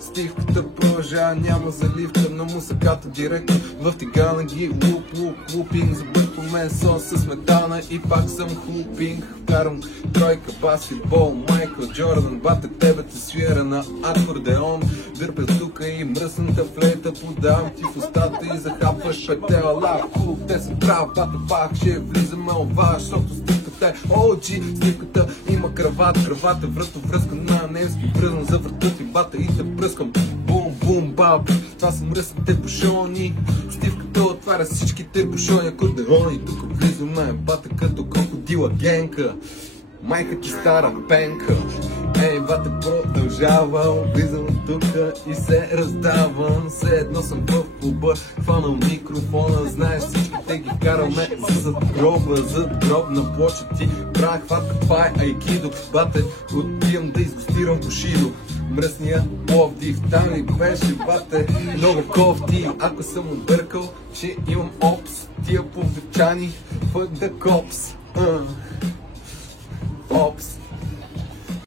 Стивката продължава, няма заливка, но музиката директно в тигана ги лупинг. Забъркваме сон с метална и пак съм хлупинг. Вкарам тройка, баскетбол, Майкъл Джордан, бате тебе те свира на акордеон. Дърпя тука и мръсната флейта, подавам ти в устата и захапваш петела. Лав клуб, те са прав, бате пак ще влизаме ова, защото стивката е OG. Стивката има кравата връзка на немски пръзно за врата ти бата и те пръскам. Бум, бум, баб, това са мръсните бушони. Стивката отваря всичките бушони, акордеони. Тук влизаме бата като крокодила генка. Майка ти стара пенка. Ей, бате, продължавам. Влизам тука и се раздавам. Все едно съм в клуба, хванал микрофона. Знаеш, всичките ги караме за гроба, за дробна плоча ти. Правя хвата, това е айкидо. Бате, отивам да изгостирам Бушидо. Мръсния Пловдив, там ли беше, бате, много кофти. Ако съм объркал, че имам опс. Тия повечани, fuck the cops. Ops.